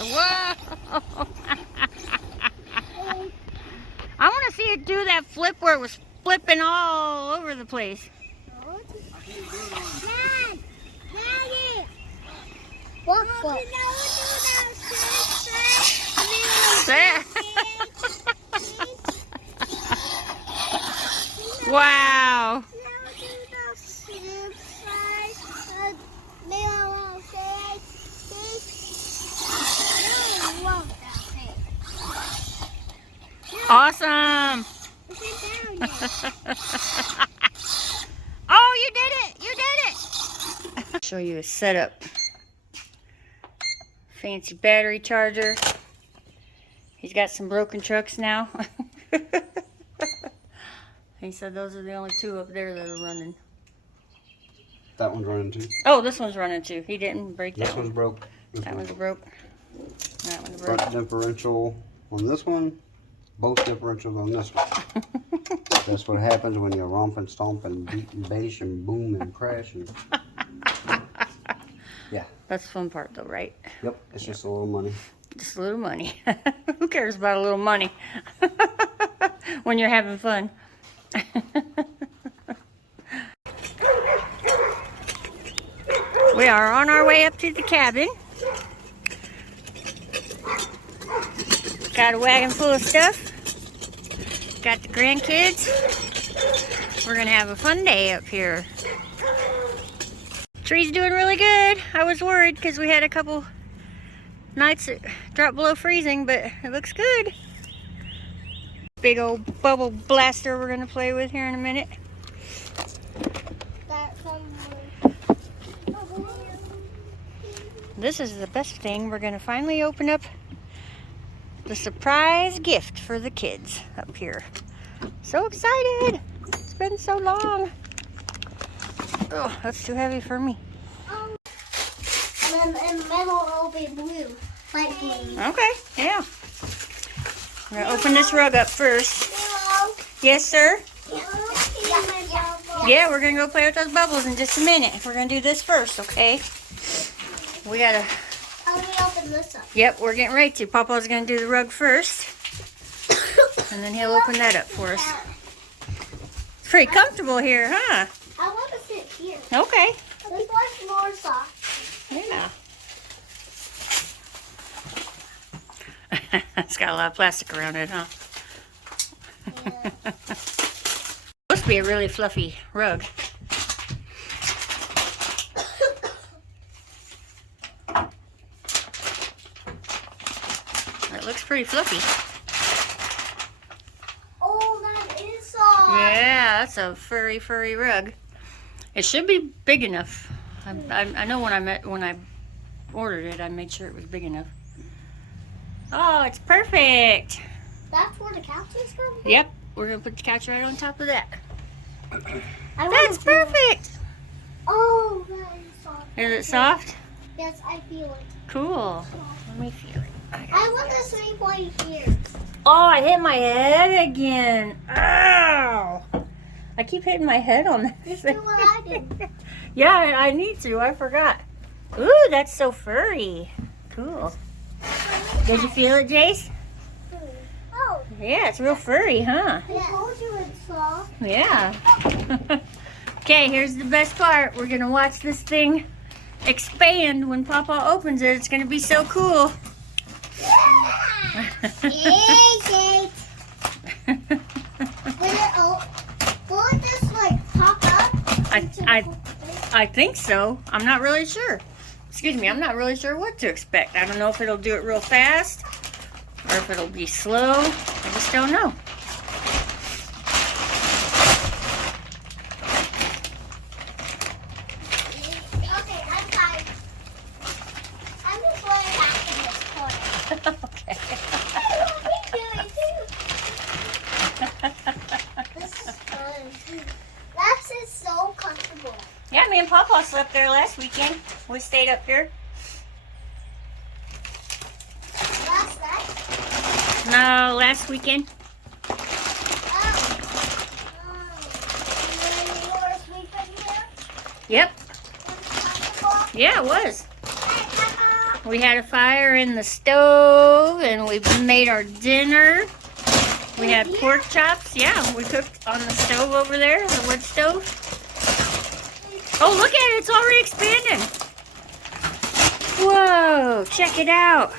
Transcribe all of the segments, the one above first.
Whoa! I want to see it do that flip where it was flipping all over the place. Dad! Daddy! What flip? There. Wow. Awesome. Oh, you did it. You did it. Show you a setup. Fancy battery charger. He's got some broken trucks now. He said those are the only two up there that are running. That one's running too. Oh, this one's running too. He didn't break that This one's broke. That one's broke. That one's broke. Front differential on this one. Both differentials on this one. That's what happens when you romp and stomp and beat and bash and boom and crash. And... Yeah. That's the fun part though, right? Yep. It's just a little money. Just a little money. Who cares about a little money when you're having fun? We are on our way up to the cabin. Got a wagon full of stuff. Got the grandkids. We're gonna have a fun day up here. Tree's doing really good. I was worried because we had a couple nights that dropped below freezing, but it looks good. Big old bubble blaster we're gonna play with here in a minute. This is the best thing. We're gonna finally open up the surprise gift for the kids up here. So excited! It's been so long. Oh, that's too heavy for me. And the middle will be blue, light blue. Okay, yeah. We're gonna open this rug up first. Hello. Yes, sir? Yeah. Yeah, we're gonna go play with those bubbles in just a minute. We're gonna do this first, okay? We gotta... Let me open this up. Yep, we're getting ready to. Papa's gonna do the rug first. And then he'll open that up for us. It's pretty comfortable here, huh? I want to sit here. Okay. This one's more soft. Yeah. It's got a lot of plastic around it, huh? Yeah. Supposed to be a really fluffy rug. It looks pretty fluffy. Oh, that is soft. Yeah, that's a furry rug. It should be big enough. I know when I ordered it, I made sure it was big enough. Oh, it's perfect. That's where the couch is from? Yep, we're gonna put the couch right on top of that. I That's perfect. Oh, that is soft. Is it soft? Yes, I feel it. Cool. Let me feel it. I want to sleep right here. Oh, I hit my head again. Ow! I keep hitting my head on this. Just do what I did. Yeah, I need to. I forgot. Ooh, that's so furry. Cool. Did you feel it, Jace? Oh, Yeah, it's real furry, huh? I told you it's soft. Yeah. Okay, here's the best part. We're going to watch this thing expand when Papa opens it. It's going to be so cool. Yay! Will it just like pop up? I think so. I'm not really sure. Excuse me, I'm not really sure what to expect. I don't know if it'll do it real fast or if it'll be slow. I just don't know. Okay, I'm fine. I'm just laying back in this corner. Okay. This is fun. That's is so comfortable. Yeah, me and Papa slept there last weekend. We stayed up here. Last night? No, last weekend. Oh. And then you were sleeping here? Yep. Was it comfortable? Yeah, it was. Hey, Papa. We had a fire in the stove and we made our dinner. We had pork chops. Yeah, we cooked on the stove over there, the wood stove. Oh, look at it. It's already expanding. Whoa, check it out.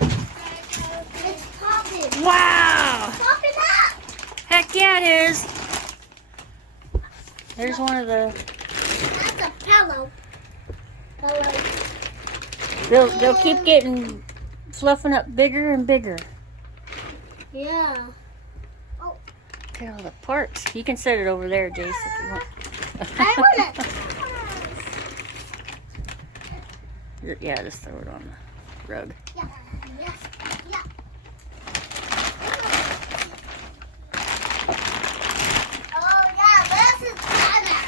It's popping. Wow. Popping up. Heck yeah, it is. There's one of the... That's a pillow. They'll keep getting, fluffing up bigger and bigger. Yeah. Look at all the parts. You can set it over there, Jace, if you want. I want it. Yeah, just throw it on the rug. Yeah. Yeah. Yeah. Oh yeah, this is better.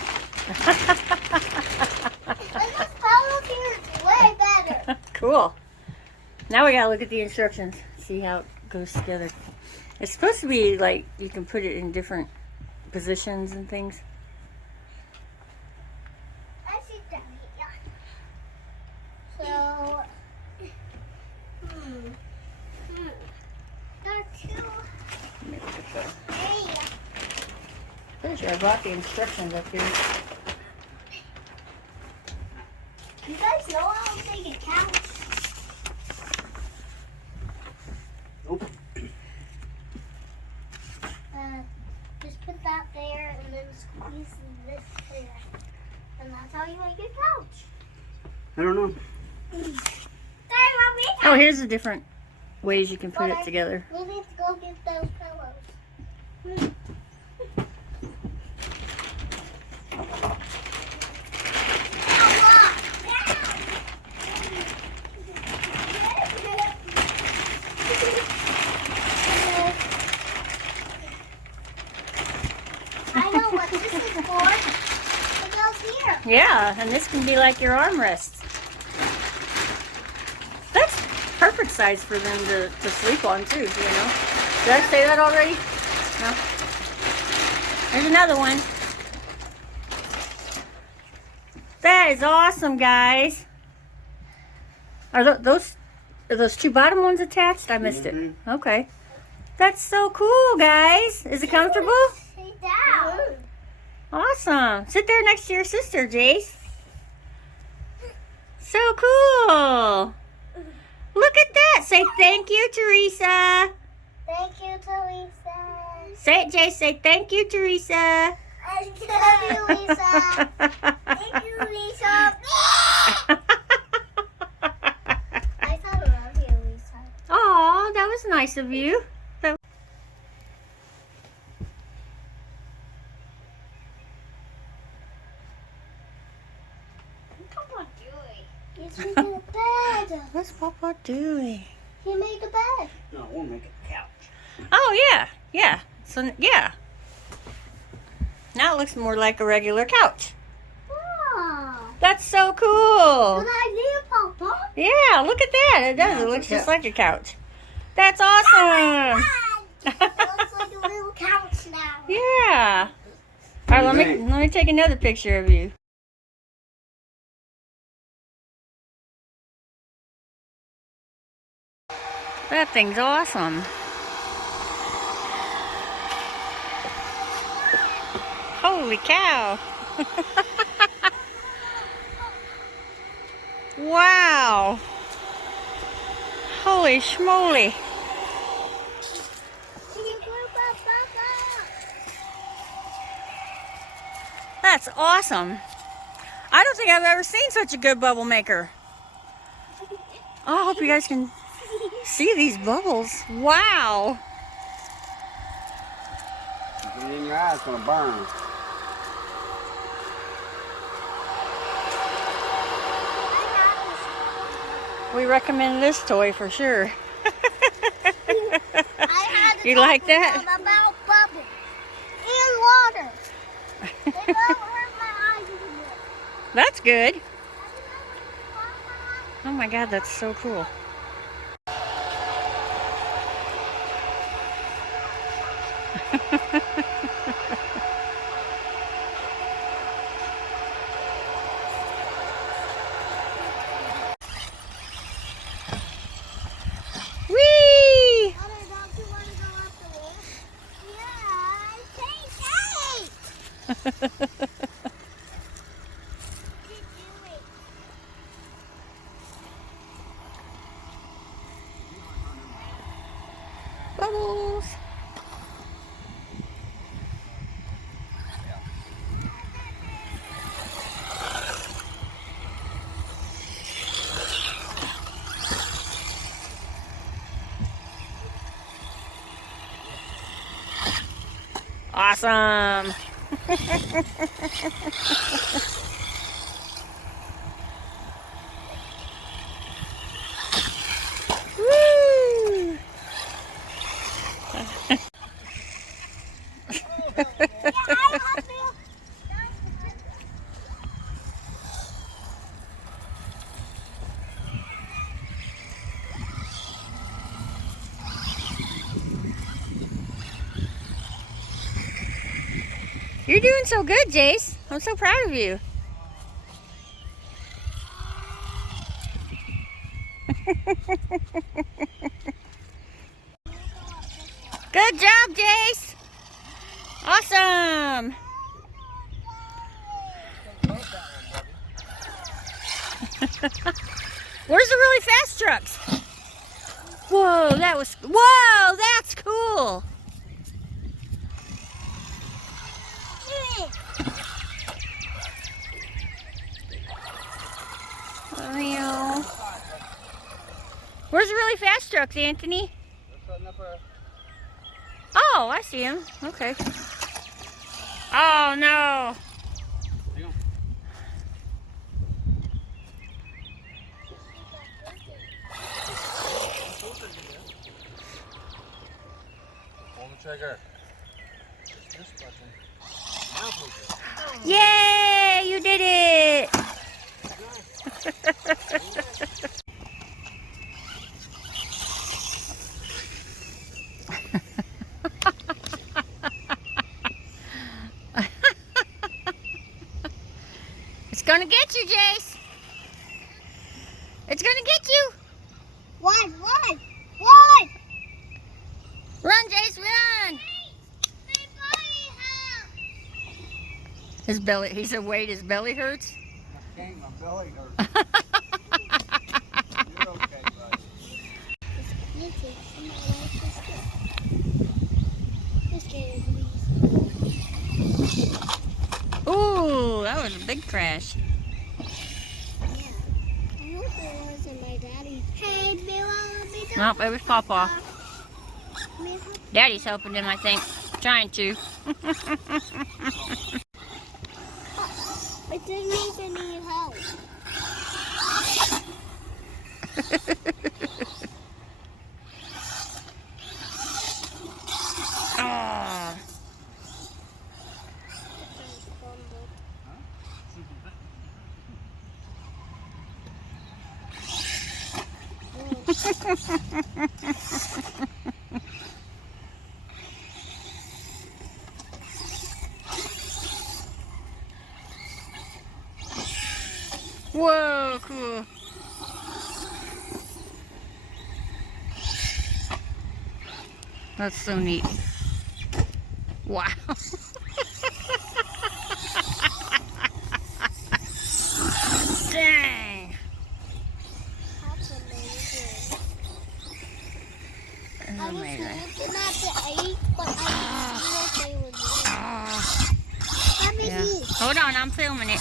This pillow here is way better. Cool. Now we gotta look at the instructions, see how it goes together. It's supposed to be like you can put it in different positions and things. I see that. Yeah. So, there are two. Let me look at the... Hey. Pretty sure I brought the instructions up here. You guys know how to make a couch? Nope. Just put that there and then squeeze this there. And that's how you make a couch. I don't know. Oh, here's the different ways you can put it together. We need to go get those pillows. I know what this is for. It goes here. Yeah, and this can be like your armrest. That's perfect size for them to sleep on too, you know. Did I say that already? No. There's another one. That is awesome, guys. Are those two bottom ones attached? I missed it. Okay. That's so cool, guys. Is it comfortable? Sit down. Awesome. Sit there next to your sister, Jace. So cool. Look at that. Say thank you, Teresa. Thank you, Teresa. Say it, Jace. Say thank you, Teresa. Thank you, Lisa. Thank you, Lisa. I said I love you, Lisa. Aw, that was nice of you. He's making a bed. What's Papa doing? He made a bed. No, we'll make a couch. Oh, yeah. Yeah. So, yeah. Now it looks more like a regular couch. Oh, That's so cool. good idea, Papa. Yeah, look at that. It does. Yeah, It looks yeah. just like a couch. That's awesome. It looks like a little couch now. Yeah. All right, let me take another picture of you. That thing's awesome. Holy cow. Wow. Holy schmoly. That's awesome. I don't think I've ever seen such a good bubble maker. Oh, I hope you guys can see these bubbles. Wow. Get it in your eye, it's gonna burn. We recommend this toy for sure. I had to You talk like to that? them about bubbles and water. They don't hurt my eyes anymore. That's good. Oh my God, that's so cool. Awesome. Woo! You're doing so good, Jace. I'm so proud of you. Good job, Jace. Awesome. Where's the really fast trucks? Whoa, whoa, that's cool. Meow. Where's the really fast trucks, Anthony? Oh, I see him. Okay. Oh, no. Pull the trigger. This button. Now pull it. Yay, you did it. It's gonna get you, Jace. It's gonna get you. Run! Run, Jace, run. His belly, he said, wait, his belly hurts? Okay, my belly hurts. You're okay, buddy. Ooh, that was a big crash. Nope, it was Pawpaw. Daddy's helping him, I think. Trying to. It didn't even need help. Oh. Whoa, cool. That's so neat. Wow. Dang. That's amazing. That's I was amazing. looking at the 8, but I didn't see what they were doing. Oh, Let me yeah. see. Hold on, I'm filming it.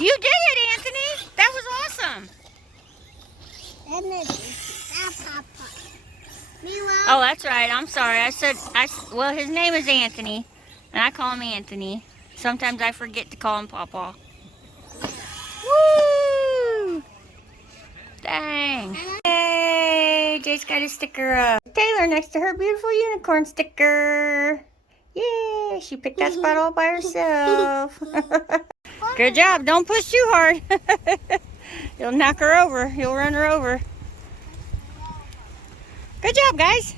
You did it, Anthony. That was awesome. And then that's Papa. Meanwhile, Oh, that's right. I'm sorry. Well, his name is Anthony, and I call him Anthony. Sometimes I forget to call him Pawpaw. Woo! Dang. Yay! Jace got a sticker up. Taylor next to her beautiful unicorn sticker. Yay! She picked that spot all by herself. Good job. Don't push too hard. You'll knock her over. You'll run her over. Good job, guys.